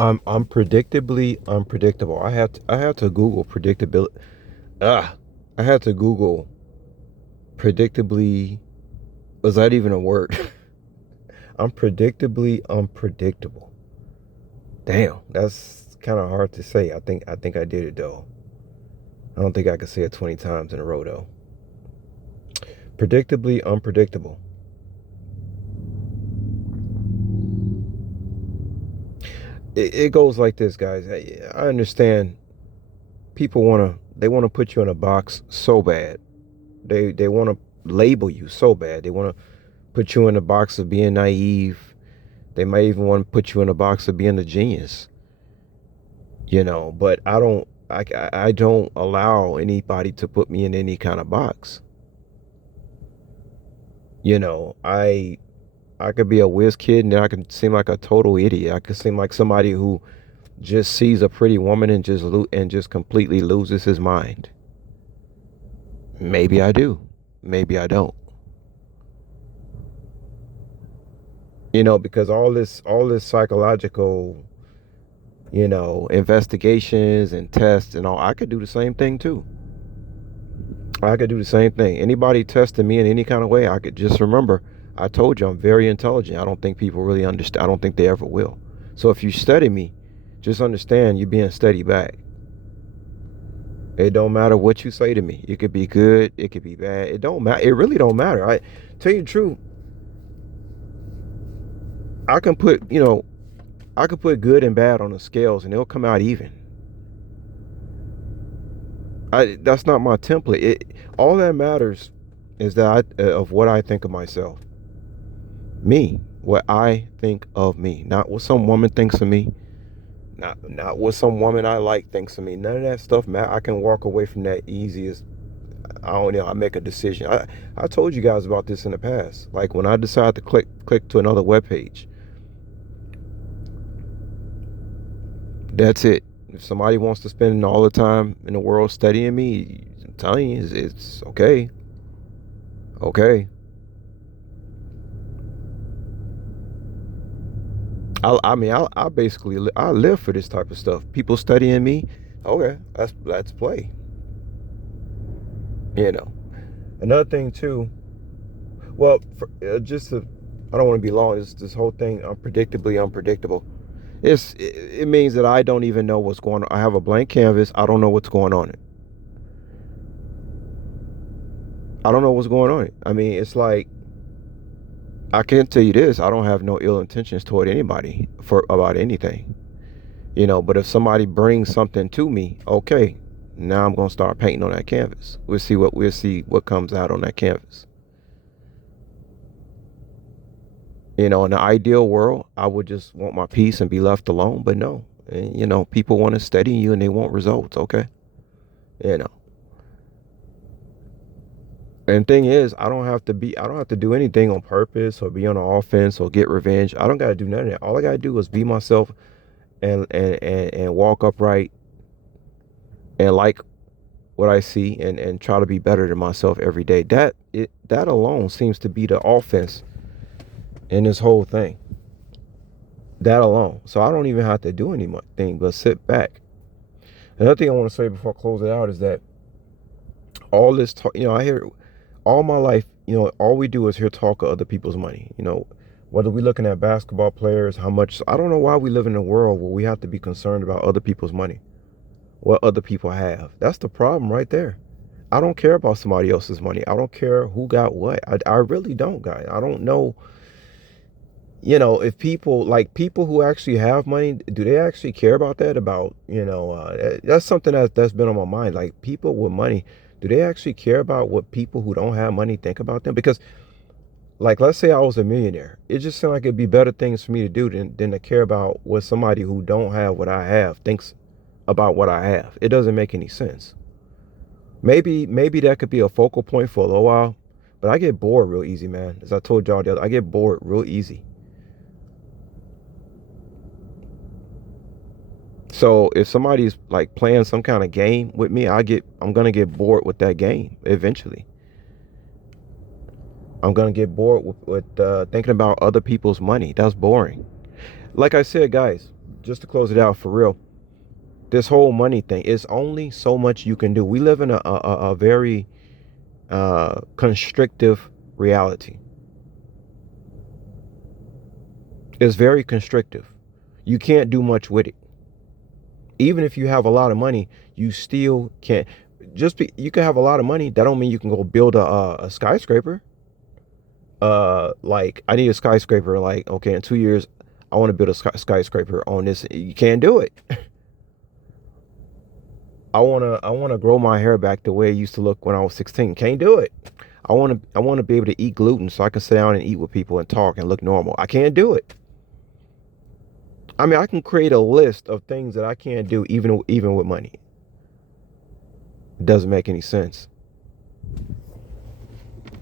I'm predictably unpredictable. I had to Google predictability. Ah, I had to Google predictably. Was that even a word? I'm predictably unpredictable. Damn, that's kind of hard to say. I think I did it though. I don't think I could say it 20 times in a row though. Predictably unpredictable. It goes like this, guys. I understand people want to put you in a box so bad. They want to label you so bad. They want to put you in a box of being naive. They might even want to put you in a box of being a genius. But I don't allow anybody to put me in any kind of box. I could be a whiz kid and then I can seem like a total idiot. I could seem like somebody who just sees a pretty woman and just completely loses his mind. Maybe I do. Maybe I don't. Because all this psychological, investigations and tests and all, I could do the same thing too. I could do the same thing. Anybody testing me in any kind of way, I could just remember, I told you I'm very intelligent. I don't think people really understand. I don't think they ever will. So if you study me, just understand you're being studied back. It don't matter what you say to me. It could be good. It could be bad. It don't matter. It really don't matter. I tell you the truth. I can put, I could put good and bad on the scales and it'll come out even. That's not my template. All that matters is that of what I think of myself. Me, what I think of me, not what some woman thinks of me, not what some woman I like thinks of me. None of that stuff, man. I can walk away from that easy as I don't know. I make a decision. I told you guys about this in the past. Like when I decide to click to another web page, that's it. If somebody wants to spend all the time in the world studying me, I'm telling you, it's okay. Okay. I basically I live for this type of stuff. People studying me. Okay, let's play. You know. Another thing too. Well, I don't want to be long. This whole thing unpredictably unpredictable. It means that I don't even know what's going on. I have a blank canvas. I don't know what's going on it. I don't know what's going on it. I mean, it's like I can't tell you this. I don't have no ill intentions toward anybody for about anything. But if somebody brings something to me, okay, now I'm gonna start painting on that canvas. We'll see what comes out on that canvas. In the ideal world, I would just want my peace and be left alone. But no, and, people want to study you and they want results. Okay, you know. And thing is, I don't have to do anything on purpose or be on the offense or get revenge. I don't gotta do none of that. All I gotta do is be myself and walk upright and like what I see and try to be better than myself every day. That alone seems to be the offense in this whole thing. That alone. So I don't even have to do anything but sit back. Another thing I want to say before I close it out is that all this talk, I hear all my life, all we do is hear talk of other people's money. Whether we're looking at basketball players, how much, I don't know why we live in a world where we have to be concerned about other people's money, what other people have. That's the problem right there. I don't care about somebody else's money. I don't care who got what. I really don't, guys. I don't know. If people who actually have money, do they actually care about that? That's something that's been on my mind. Like people with money, do they actually care about what people who don't have money think about them? Because, like, let's say I was a millionaire, it just seemed like it'd be better things for me to do than to care about what somebody who don't have what I have thinks about what I have. It doesn't make any sense. Maybe that could be a focal point for a little while, but I get bored real easy, man. As I told y'all the other, I get bored real easy. So if somebody's like playing some kind of game with me, I'm gonna get bored with that game eventually. I'm gonna get bored with thinking about other people's money. That's boring. Like I said, guys, just to close it out for real, this whole money thing is only so much you can do. We live in a very constrictive reality. It's very constrictive. You can't do much with it. Even if you have a lot of money, you still can't. You can have a lot of money. That don't mean you can go build a skyscraper. Like I need a skyscraper. Like okay, in 2 years, I want to build a skyscraper on this. You can't do it. I wanna grow my hair back the way it used to look when I was 16. Can't do it. I wanna be able to eat gluten so I can sit down and eat with people and talk and look normal. I can't do it. I mean, I can create a list of things that I can't do even with money. It doesn't make any sense.